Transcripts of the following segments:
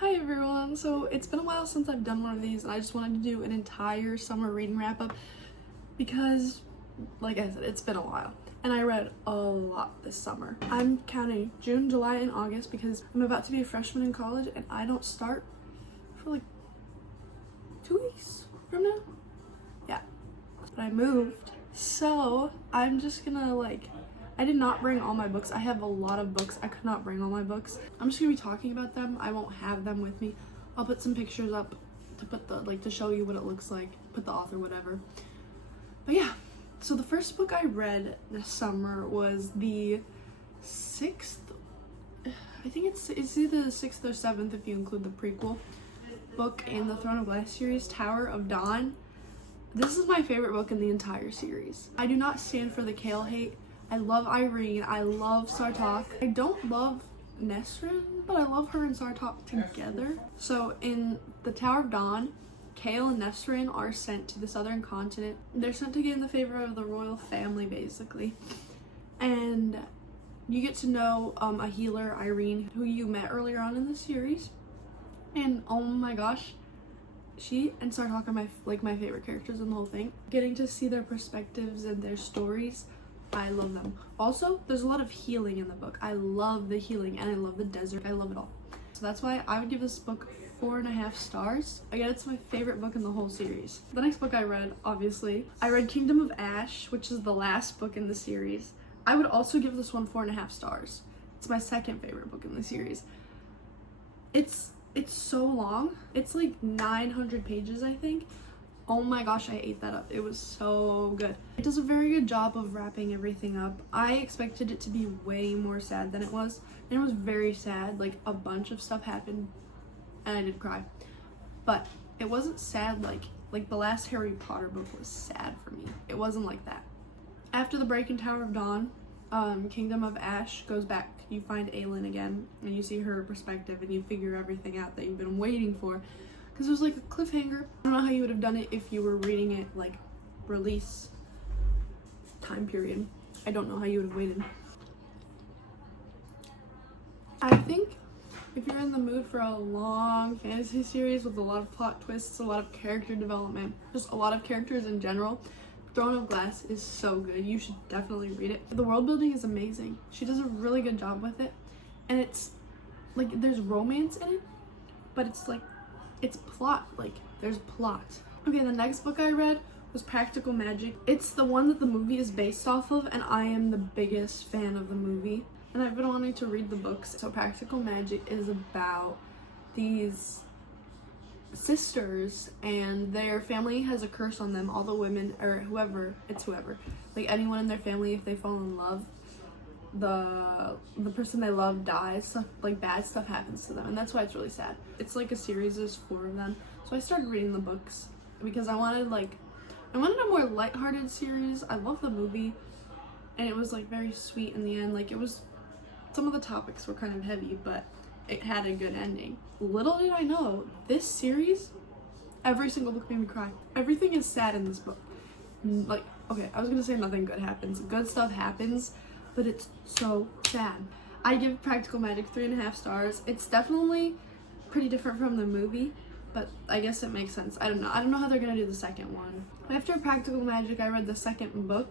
Hi everyone! So it's been a while since I've done one of these and I just wanted to do an entire summer reading wrap up because, like I said, it's been a while and I read a lot this summer. I'm counting June, July, and August because I'm about to be a freshman in college and I don't start for like 2 weeks from now. Yeah. But I moved. So I'm just gonna I did not bring all my books. I have a lot of books. I could not bring all my books. I'm just gonna be talking about them. I won't have them with me. I'll put some pictures up to put to show you what it looks like, put the author, whatever. But yeah, so the first book I read this summer was the sixth, I think it's either the 6th or 7th if you include the prequel book in the Throne of Glass series, Tower of Dawn. This is my favorite book in the entire series. I do not stand for the Kale hate. I love Irene, I love Sartok. I don't love Nesrin, but I love her and Sartok together. So in the Tower of Dawn, Kale and Nesrin are sent to the southern continent. They're sent to gain the favor of the royal family, basically. And you get to know a healer, Irene, who you met earlier on in the series. And oh my gosh, she and Sartok are my favorite characters in the whole thing. Getting to see their perspectives and their stories, I love them. Also, there's a lot of healing in the book. I love the healing and I love the desert. I love it all. So that's why I would give this book 4.5 stars. Again, it's my favorite book in the whole series. The next book I read, obviously, I read Kingdom of Ash, which is the last book in the series. I would also give this one 4.5 stars. It's my second favorite book in the series. It's so long. It's like 900 pages, I think. Oh my gosh, I ate that up. It was so good. It does a very good job of wrapping everything up. I expected it to be way more sad than it was. And it was very sad. Like, a bunch of stuff happened and I did cry. But it wasn't sad like the last Harry Potter book was sad for me. It wasn't like that. After the break in Tower of Dawn, Kingdom of Ash goes back. You find Aelin again and you see her perspective and you figure everything out that you've been waiting for. Because it was like a cliffhanger. I don't know how you would have done it if you were reading it like release time period. I don't know how you would have waited. I think if you're in the mood for a long fantasy series with a lot of plot twists, a lot of character development, just a lot of characters in general, Throne of Glass is so good. You should definitely read it. The world building is amazing. She does a really good job with it. And it's like there's romance in it, but it's plot, there's plot. Okay, the next book I read was Practical Magic. It's the one that the movie is based off of, and I am the biggest fan of the movie. And I've been wanting to read the books. So Practical Magic is about these sisters, and their family has a curse on them. All the women, or whoever, like anyone in their family, if they fall in love, the person they love dies. Stuff like bad stuff happens to them, and that's why it's really sad. It's like a series, there's 4 of them. So I started reading the books because I wanted a more lighthearted series. I love the movie and it was like very sweet in the end. Like, it was, some of the topics were kind of heavy, but it had a good ending. Little did I know, this series, every single book made me cry. Everything is sad in this book. Like, okay, I was gonna say nothing good happens. Good stuff happens, but it's so sad. I give Practical Magic 3.5 stars. It's definitely pretty different from the movie, but I guess it makes sense. I don't know how they're gonna do the second one. After Practical Magic, I read the second book,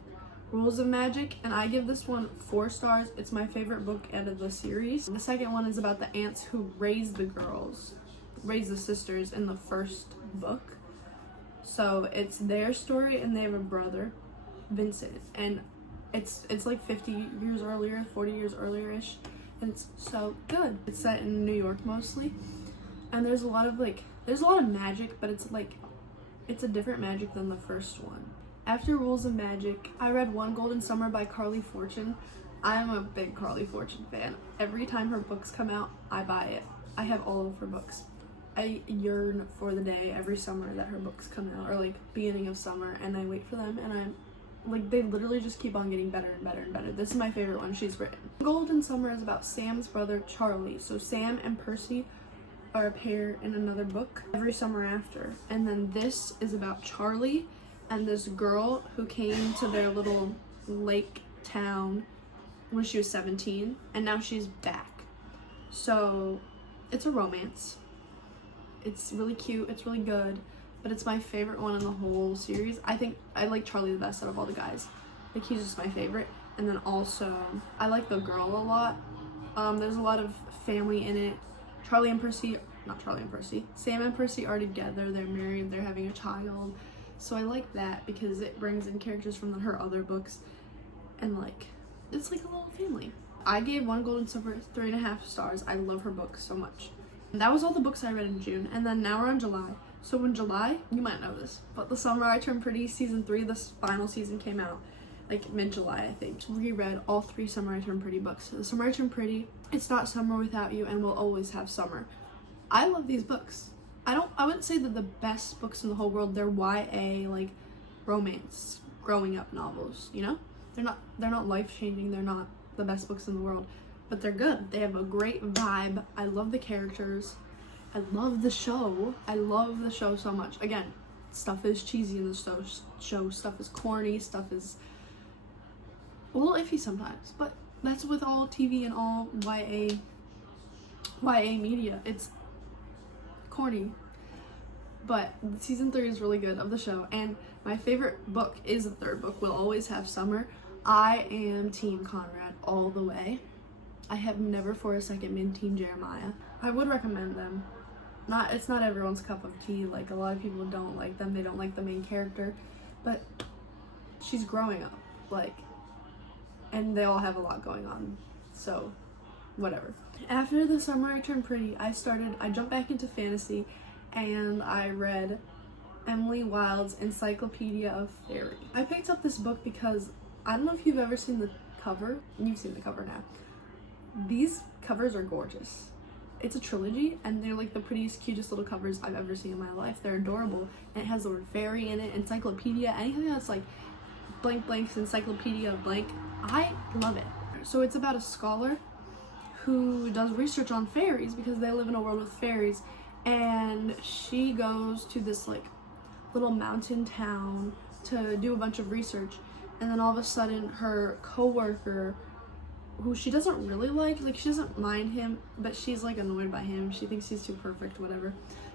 Rules of Magic, and I give this one 4 stars. It's my favorite book out of the series. The second one is about the aunts who raised the sisters in the first book. So it's their story, and they have a brother, Vincent, and it's like 50 years earlier, 40 years earlier-ish, and it's so good. It's set in New York mostly, and there's a lot of magic, but it's a different magic than the first one. After Rules of Magic, I read One Golden Summer by Carly Fortune. I am a big Carly Fortune fan. Every time her books come out, I buy it. I have all of her books. I yearn for the day every summer that her books come out, or beginning of summer, and I wait for them, and they literally just keep on getting better and better and better. This is my favorite one she's written. Golden Summer is about Sam's brother, Charlie. So Sam and Percy are a pair in another book every summer after. And then this is about Charlie and this girl who came to their little lake town when she was 17, and now she's back. So it's a romance. It's really cute, it's really good, but it's my favorite one in the whole series. I think I like Charlie the best out of all the guys. Like, he's just my favorite. And then also, I like the girl a lot. There's a lot of family in it. Sam and Percy are together, they're married, they're having a child. So I like that because it brings in characters from her other books, and like, it's like a little family. I gave One Golden Slipper 3.5 stars. I love her book so much. And that was all the books I read in June, and then now we're in July. So in July, you might know this, but The Summer I Turned Pretty season 3, the final season, came out like mid-July, I think. Reread all 3 Summer I Turned Pretty books. So The Summer I Turned Pretty, It's Not Summer Without You, and We'll Always Have Summer. I love these books. I wouldn't say they're the best books in the whole world. They're YA, like, romance, growing up novels, you know? They're not life-changing, they're not the best books in the world, but they're good. They have a great vibe. I love the characters. I love the show. I love the show so much. Again, stuff is cheesy in the show. Stuff is corny. Stuff is a little iffy sometimes, but that's with all TV and all YA media. It's corny, but season 3 is really good of the show, and my favorite book is the 3rd book, We'll Always Have Summer. I am Team Conrad all the way. I have never for a second been Team Jeremiah. I would recommend them. It's not everyone's cup of tea. Like, a lot of people don't like them. They don't like the main character, but she's growing up, like, and they all have a lot going on, so whatever. After The Summer I Turned Pretty, I jumped back into fantasy, and I read Emily Wilde's Encyclopedia of Fairy. I picked up this book because, I don't know if you've ever seen the cover. You've seen the cover now. These covers are gorgeous. It's a trilogy, and they're like the prettiest, cutest little covers I've ever seen in my life. They're adorable, and it has the word fairy in it, encyclopedia, anything that's like blank blank's encyclopedia blank. I love it. So it's about a scholar who does research on fairies because they live in a world with fairies, and she goes to this like little mountain town to do a bunch of research, and then all of a sudden her co-worker, who she doesn't really like she doesn't mind him, but she's like annoyed by him. She thinks he's too perfect, whatever.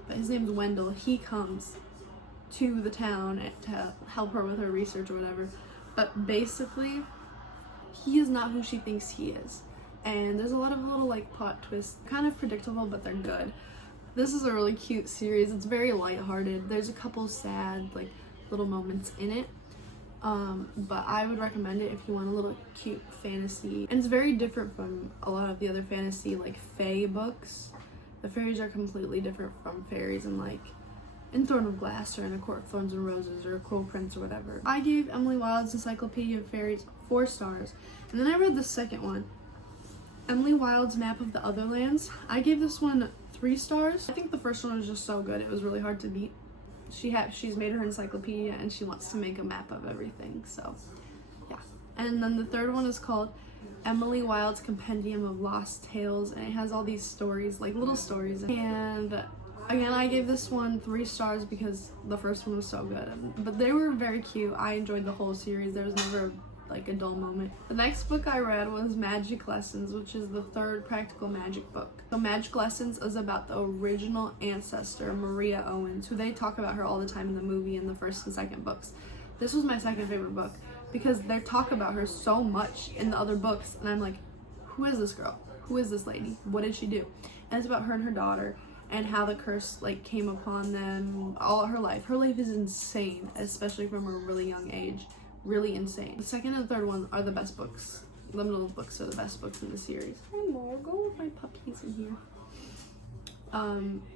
But his name's Wendell. He comes to the town to help her with her research or whatever. But basically, he is not who she thinks he is. And there's a lot of little like plot twists, kind of predictable, but they're good. This is a really cute series. It's very lighthearted. There's a couple sad like little moments in it. But I would recommend it if you want a little cute fantasy. And it's very different from a lot of the other fantasy like fae books. The fairies are completely different from fairies in Thorn of Glass or in A Court of Thorns and Roses or A Cruel Prince or whatever. I gave Emily Wilde's Encyclopedia of Fairies 4 stars. And then I read the second one, Emily Wilde's Map of the Otherlands. I gave this one 3 stars. I think the first one was just so good. It was really hard to beat. She's made her encyclopedia and she wants to make a map of everything, so yeah. And then the third one is called Emily Wilde's Compendium of Lost Tales, and it has all these stories, like little stories. And again, I gave this one 3 stars because the first one was so good, but they were very cute. I enjoyed the whole series. There was never like a dull moment. The next book I read was Magic Lessons, which is the 3rd practical magic book. So Magic Lessons is about the original ancestor, Maria Owens, who they talk about her all the time in the movie in the 1st and 2nd books. This was my 2nd favorite book because they talk about her so much in the other books, and I'm like, who is this girl? Who is this lady? What did she do? And it's about her and her daughter and how the curse like came upon them all her life. Her life is insane, especially from a really young age. Really insane. The 2nd and 3rd one are the best books. The middle books are the best books in the series. Hi Morgul, my puppy's in here.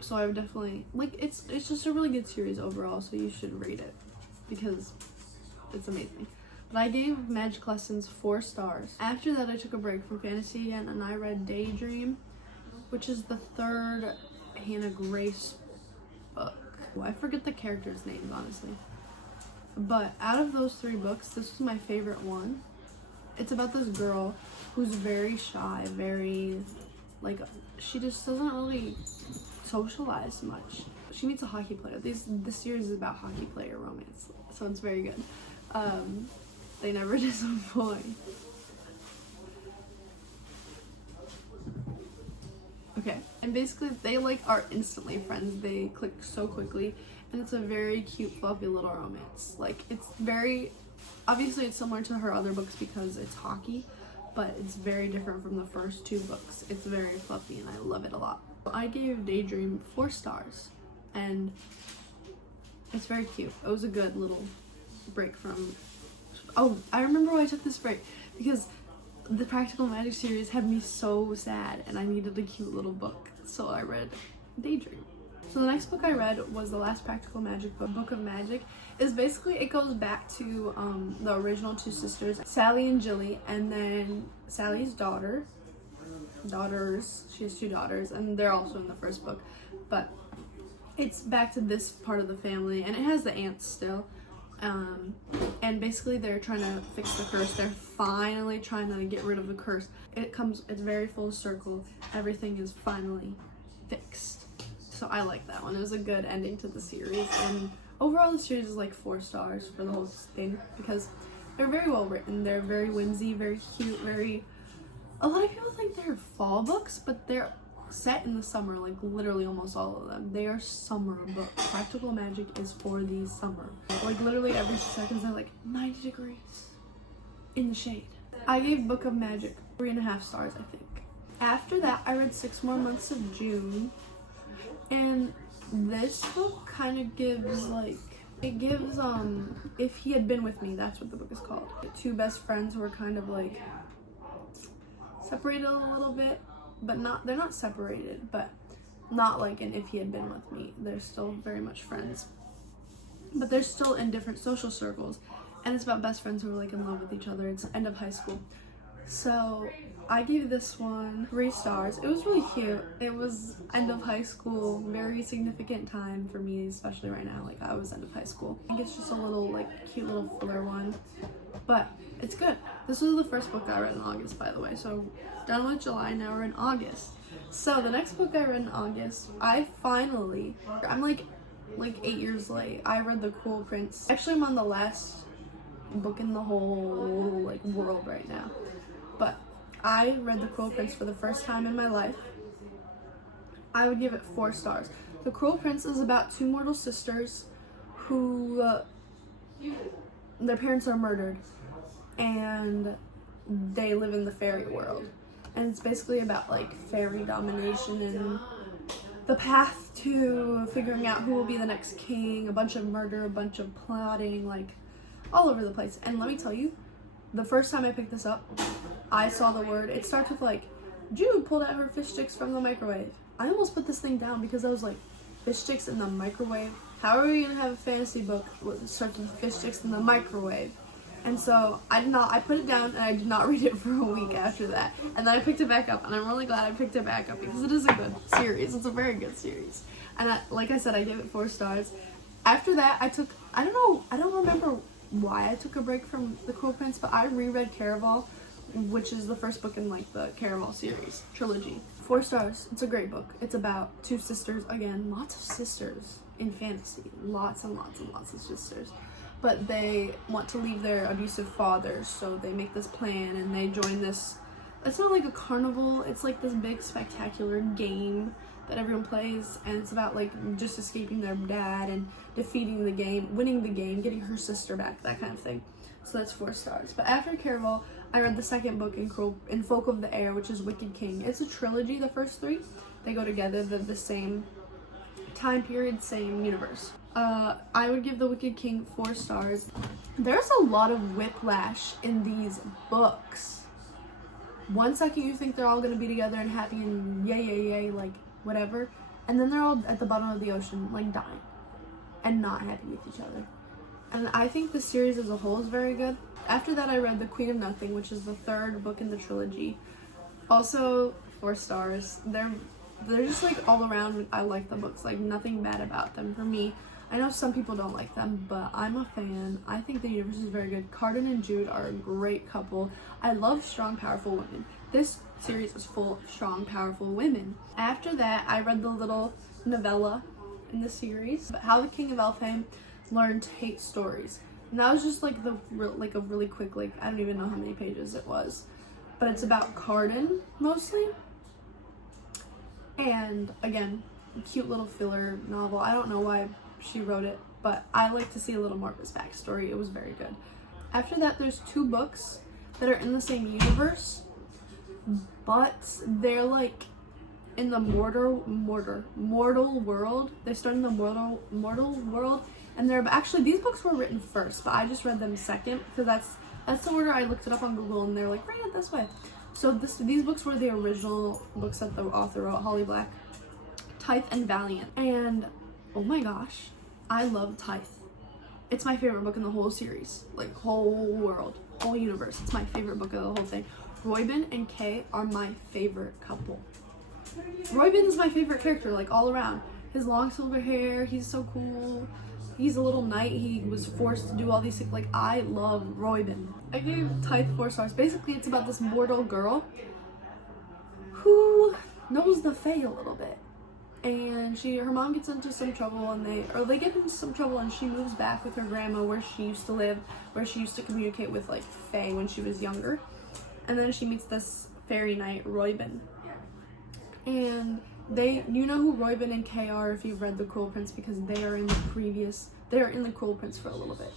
So I would definitely it's just a really good series overall, so you should read it because it's amazing. But I gave Magic Lessons 4 stars. After that, I took a break from fantasy again, and I read Daydream, which is the 3rd Hannah Grace book. I forget the characters' names, honestly. But out of those 3 books, this was my favorite one. It's about this girl who's very shy, very, she just doesn't really socialize much. She meets a hockey player. This series is about hockey player romance, so it's very good. They never disappoint. Okay, And basically they like are instantly friends. They click so quickly, and it's a very cute, fluffy little romance. Like, it's very, obviously it's similar to her other books because it's hockey, but it's very different from the first two books. It's very fluffy and I love it a lot. I gave Daydream 4 stars, and it's very cute. It was a good little break from, oh, I remember why I took this break, because the Practical Magic series had me so sad and I needed a cute little book, so I read Daydream. So the next book I read was the last Practical Magic book, Book of Magic. Is basically, it goes back to the original two sisters, Sally and Jilly, and then Sally's daughters, she has 2 daughters, and they're also in the first book, but it's back to this part of the family, and it has the aunts still. And basically they're trying to fix the curse. They're finally trying to get rid of the curse. It's very full circle. Everything is finally fixed. So I like that one. It was a good ending to the series. And overall the series is like 4 stars for the whole thing because they're very well written. They're very whimsy, very cute, a lot of people think they're fall books, but they're set in the summer, like literally almost all of them. They are summer books. Practical Magic is for the summer. Like literally every 2 seconds they're like 90 degrees in the shade. I gave Book of Magic 3.5 stars, I think. After that, I read 6 More Months of June, and this book kind of gives If He Had Been With Me, that's what the book is called. 2 best friends who are kind of like separated a little bit, but they're not separated, but not like in If He Had Been With Me. They're still very much friends, but they're still in different social circles, and it's about best friends who are like in love with each other. It's end of high school. So I gave this one 3 stars. It was really cute. It was end of high school, very significant time for me, especially right now. Like, I was end of high school. I think it's just a little like cute little filler one, but it's good. This was the first book I read in August, by the way. So done with July, now we're in August. So the next book I read in August, I'm like 8 years late. I read The Cruel Prince. Actually, I'm on the last book in the whole like world right now. But I read The Cruel Prince for the first time in my life. I would give it 4 stars. The Cruel Prince is about 2 mortal sisters who their parents are murdered, and they live in the fairy world. And it's basically about like fairy domination and the path to figuring out who will be the next king, a bunch of murder, a bunch of plotting, like all over the place. And let me tell you, the first time I picked this up, I saw the word, it starts with like, Jude pulled out her fish sticks from the microwave. I almost put this thing down because I was like, fish sticks in the microwave? How are you gonna have a fantasy book that starts with fish sticks in the microwave? And so I put it down and I did not read it for a week after that. And then I picked it back up, and I'm really glad I picked it back up because it is a good series. It's a very good series. And like I said, I gave it 4 stars. After that, I don't remember why I took a break from The Cruel Prince, but I reread Caraval, which is the first book in like the Caraval series trilogy. 4 stars. It's a great book. It's about 2 sisters. Again, lots of sisters in fantasy. Lots and lots and lots of sisters. But they want to leave their abusive fathers, so they make this plan and they join this. It's not like a carnival. It's like this big spectacular game that everyone plays, and it's about like just escaping their dad and defeating the game, winning the game, getting her sister back, that kind of thing. So that's 4 stars. But after Caraval, I read the second book in Folk of the Air, which is Wicked King. It's a trilogy. The first 3, they go together. They're the same time period, same universe. I would give The Wicked King 4 stars. There's a lot of whiplash in these books. One second you think they're all gonna be together and happy and yay yay yay, like whatever, and then they're all at the bottom of the ocean like dying and not happy with each other. And I think the series as a whole is very good. After that, I read The Queen of Nothing, which is the 3rd book in the trilogy. Also 4 stars. They're just like all around, I like the books, like nothing bad about them for me. I know some people don't like them, but I'm a fan. I think the universe is very good. Carden and Jude are a great couple. I love strong, powerful women. This series is full of strong, powerful women. After that, I read the little novella in the series, How the King of Elfheim Learned to Hate Stories. And that was just like a really quick, like I don't even know how many pages it was, but it's about Carden mostly. And again, cute little filler novel. I don't know why she wrote it, but I like to see a little more of his backstory. It was very good. After that, there's 2 books that are in the same universe, but they're like in the mortal world. They start in the mortal world, and they're actually, these books were written first, but I just read them second because that's the order. I looked it up on Google, and they're like, read it this way. So these books were the original books that the author wrote, Holly Black, Tithe and Valiant. And oh my gosh, I love Tithe. It's my favorite book in the whole series, like whole world, whole universe. It's my favorite book of the whole thing. Royben and Kay are my favorite couple. Royben is my favorite character, like all around. His long silver hair, he's so cool. He's a little knight. He was forced to do all these things. Like, I love Royben. I gave Tithe 4 stars. Basically, it's about this mortal girl who knows the Fae a little bit. And her mom gets into some trouble, and they get into some trouble, and she moves back with her grandma where she used to live, where she used to communicate with like Fae when she was younger. And then she meets this fairy knight, Royben. And you know who Royben and Kay are if you've read The Cruel Prince, because they are in the Cruel Prince for a little bit.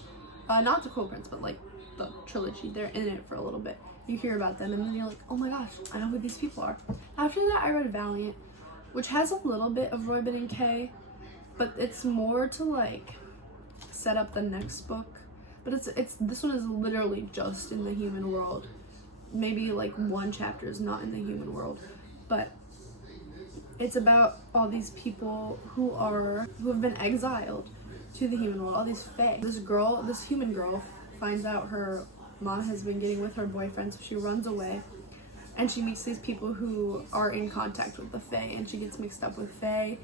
Not The Cruel Prince, but like the trilogy. They're in it for a little bit. You hear about them, and then you're like, oh my gosh, I know who these people are. After that, I read Valiant, which has a little bit of Royben and Kay, but it's more to like set up the next book. But this one is literally just in the human world. Maybe like 1 chapter is not in the human world, but it's about all these people who have been exiled to the human world, all these Fae. This human girl finds out her mom has been getting with her boyfriend, so she runs away, and she meets these people who are in contact with the Fae, and she gets mixed up with Fae,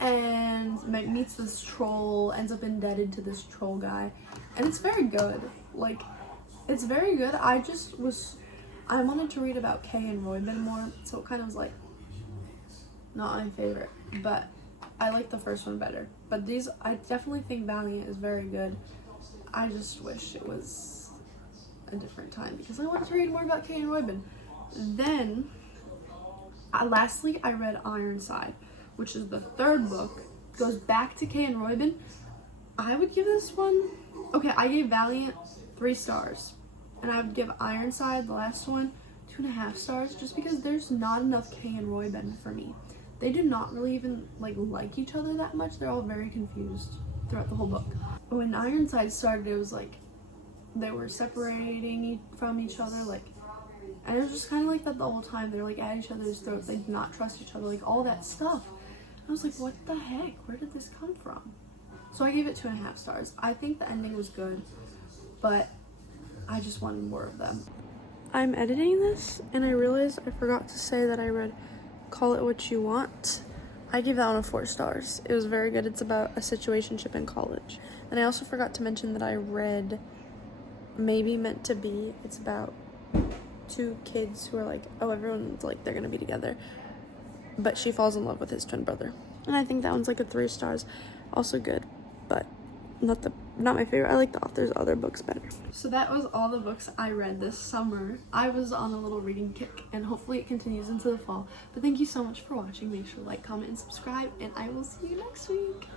and meets this troll, ends up indebted to this troll guy, and it's very good. Like, it's very good. I wanted to read about Kay and Royben more, so it kind of was like, not my favorite, but I like the first one better. But I definitely think Valiant is very good. I just wish it was a different time because I wanted to read more about Kay and Royben. Then, lastly, I read Ironside, which is the 3rd book. It goes back to Kay and Royben. I would give this one, okay, I gave Valiant 3 stars, and I would give Ironside, the last one, 2.5 stars, just because there's not enough Kay and Royben for me. They do not really even like each other that much. They're all very confused throughout the whole book. When Ironside started, it was like they were separating from each other, and it was just kind of like that the whole time. They're like at each other's throats. They did not trust each other, like all that stuff. I was like, what the heck? Where did this come from? So I gave it 2.5 stars. I think the ending was good, but I just wanted more of them. I'm editing this, and I realized I forgot to say that I read Call It What You Want. I gave that one 4 stars. It was very good. It's about a situationship in college. And I also forgot to mention that I read Maybe Meant to Be. It's about 2 kids who are like, oh, everyone's like, they're gonna be together. But she falls in love with his twin brother. And I think that one's like a 3 stars. Also good, but not my favorite. I like the author's other books better. So that was all the books I read this summer. I was on a little reading kick, and hopefully it continues into the fall. But thank you so much for watching. Make sure to like, comment, and subscribe, and I will see you next week.